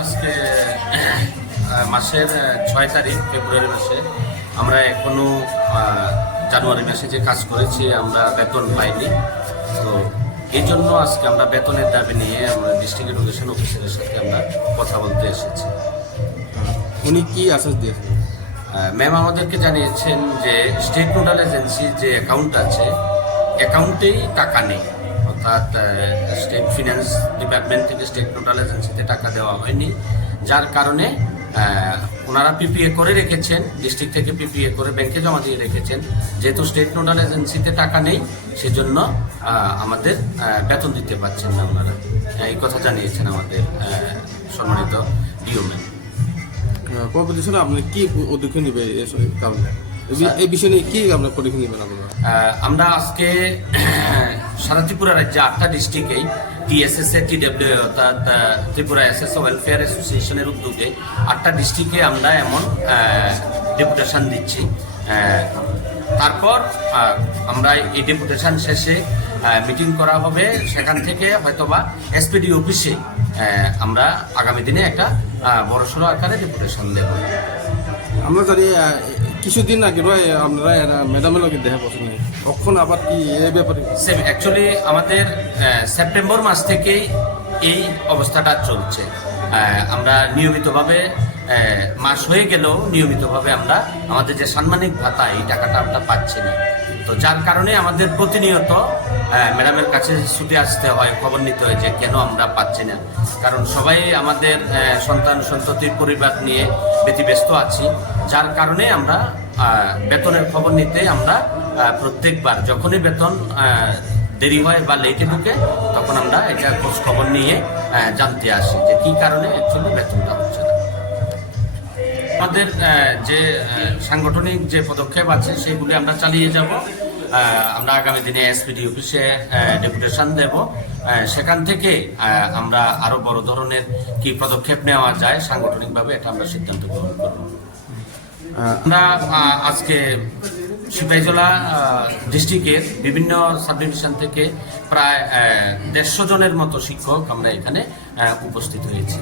আজকে মাসের 6 তারিখ ফেব্রুয়ারি মাসে আমরা এখনো জানুয়ারি মাসে যে কাজ করেছি আমরা বেতন পাইনি। তো এই জন্য আজকে আমরা বেতনের দাবি নিয়ে আমরা ডিস্ট্রিক্ট এডুকেশন অফিসারের সাথে আমরা কথা বলতে এসেছি। উনি কি আশ্বাস দিয়েছেন? ম্যাম আমাদেরকে জানিয়েছেন যে স্টেট নোডাল এজেন্সির যে অ্যাকাউন্ট আছে অ্যাকাউন্টেই টাকা নেই, অর্থাৎ স্টেট ফিন্যান্স ডিপার্টমেন্ট থেকে স্টেট নোডাল এজেন্সিতে টাকা দেওয়া হয়নি, যার কারণে ওনারা পিপিএ করে রেখেছেন, ডিস্ট্রিক্ট থেকে পিপিএ করে ব্যাংকে জমা দিয়ে রেখেছেন। যেহেতু স্টেট নোডাল এজেন্সিতে টাকা নেই সেজন্য আমাদের বেতন দিতে পারছেন না ওনারা, এই কথা জানিয়েছেন আমাদের সম্মানিত ডিও ম্যাম। পরবর্তী সময় আপনি কি পদক্ষেপ নেবে এই বিষয় নিয়ে কি আপনার পদক্ষেপ নেবেন আপনারা? আমরা আজকে সারা ত্রিপুরা রাজ্যে 8টা ডিস্ট্রিক্টেই টিএসএসএ টিডব্লিউ অর্থাৎ ত্রিপুরা এসএস ওয়েলফেয়ার অ্যাসোসিয়েশনের উদ্যোগে 8টা ডিস্ট্রিক্টে আমরা এমন ডেপুটেশন দিচ্ছি। তারপর আমরা এই ডেপুটেশন শেষে মিটিং করা হবে, সেখান থেকে হয়তোবা এসপিডি অফিসে আমরা আগামী দিনে একটা বড়সড় আকারে ডেপুটেশন দেব। আমরা জানি কিছুদিন আগে আপনারা ম্যাডামের লগে দেখা পছন্দ নেই, তখন আবার কি এই ব্যাপারে? অ্যাকচুয়ালি আমাদের সেপ্টেম্বর মাস থেকেই এই অবস্থাটা চলছে। আমরা নিয়মিতভাবে মাস হয়ে গেলেও নিয়মিতভাবে আমরা আমাদের যে সাম্মানিক ভাতা এই টাকাটা আমরা পাচ্ছি না। তো যার কারণে আমাদের প্রতিনিয়ত ম্যাডামের কাছে ছুটে আসতে হয়, খবর নিতে হয় যে কেন আমরা পাচ্ছি না। কারণ সবাই আমাদের সন্তান সন্ততির পরিবার নিয়ে ব্যতিব্যস্ত আছি, যার কারণে আমরা বেতনের খবর নিতে আমরা প্রত্যেকবার যখনই বেতন দেরি হয় বা লেটে ঢুকে তখন আমরা এটা খোঁজ খবর নিয়ে জানতে আসি যে কী কারণে অ্যাকচুয়ালি বেতনটা হচ্ছে না। আমাদের যে সাংগঠনিক যে পদক্ষেপ আছে সেগুলি আমরা চালিয়ে যাব। আমরা আগামী দিনে এসপিডি অফিসে ডেপুটেশন দেব, সেখান থেকে আমরা আরো বড় ধরনের কি পদক্ষেপ নেওয়া যায় সাংগঠনিকভাবে এটা আমরা সিদ্ধান্ত গ্রহণ করব। আমরা আজকে সিপাহীজলা ডিস্ট্রিক্টের বিভিন্ন সাব ডিভিশন থেকে প্রায় 150 জনের মতো শিক্ষক আমরা এখানে উপস্থিত হয়েছি।